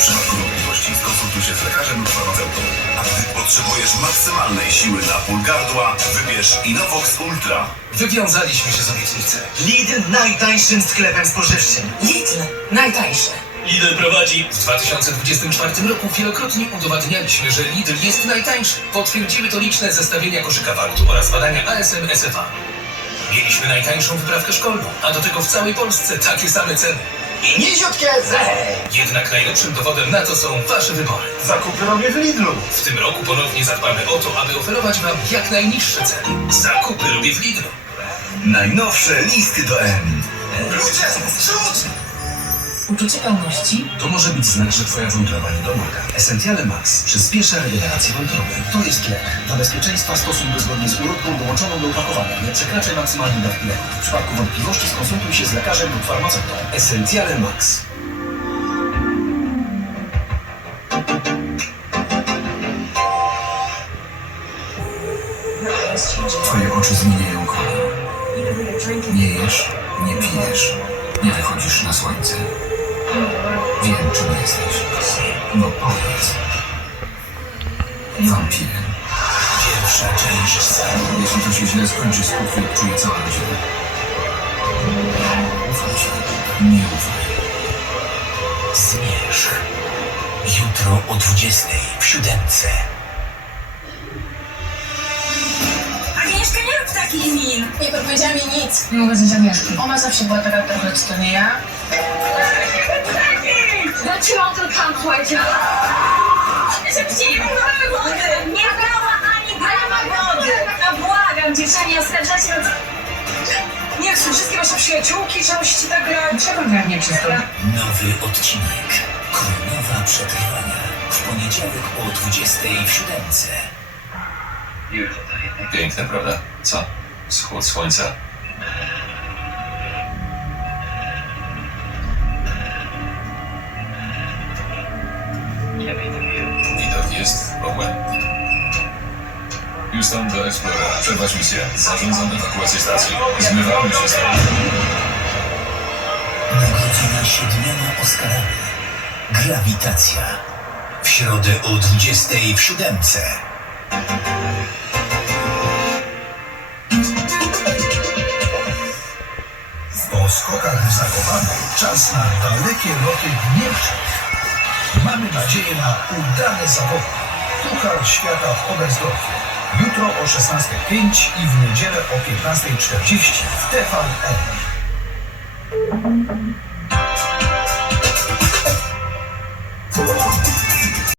W przypadku wątpliwości skonsultuj się z lekarzem lub farmaceutą. A gdy potrzebujesz maksymalnej siły na ból gardła, wybierz Inovox Ultra. Wywiązaliśmy się z obietnicy. Lidl najtańszym sklepem spożywczym. Lidl. Najtańsze. Lidl prowadzi W 2024 roku wielokrotnie udowadnialiśmy, że Lidl jest najtańszy. Potwierdziły to liczne zestawienia koszyka wartu oraz badania ASM SFA. Mieliśmy najtańszą wyprawkę szkolną, a do tego w całej Polsce takie same ceny. I niziutkie ze! Jednak najlepszym dowodem na to są Wasze wybory. Zakupy robię w Lidlu. W tym roku ponownie zadbamy o to, aby oferować Wam jak najniższe ceny. Zakupy robię w Lidlu. Najnowsze listy do M. Ludzie, zrzut! Uczucie pełności. To może być znak, że Twoja wątroba nie domaga. Essentiale Max przyspiesza regenerację wątroby. To jest lek. Dla bezpieczeństwa stosuj go zgodnie z ulotką dołączoną do opakowania. Nie przekraczaj maksymalnej dawki leku. W przypadku wątpliwości skonsultuj się z lekarzem lub farmaceutą. Essentiale Max. Twoje oczy zmieniają kolor. Nie jesz, nie pijesz, nie wychodzisz na słońce. Wiem, czym jesteś. No powiedz. Wampirem. Pierwsza część celu. Jeśli to się źle skończy, skutki odczuje cała rodzina. Ufam ci. Nie ufaj. Zmierzch. Jutro o 20 w siódemce. Agnieszka, nie rób takich min! Nie podpowiedziała mi nic. Nie mogę znać Agnieszki. Ona zawsze była taka trochę, czy to nie ja? On to tam powiedział? Żebyście nie brały wody! Nie brała ani grama wody! No błagam, dziewczyny, oskarżacie nas... Nie są wszystkie wasze przyjaciółki, że musicie tak grać. Czego gra nie przystoi? Nowy odcinek. Królowa Przegrywania. W poniedziałek o 20 w siódemce. Piękne, prawda? Co? Wschód słońca. Jest obłędny. Houston do Explorera. Przerwać misję. Zarządzam ewakuację stacji. Zmywamy się stąd. Nagrodzona siedmioma Oscarami. Grawitacja. W środę o 20 w siódemce. Po skokach w Zakopanem czas na dalekie loty w Niemczech. Mamy nadzieję na udane zawody. Puchar Świata w Oberstdorfie. Jutro o 16.05 i w niedzielę o 15.40 w TVN.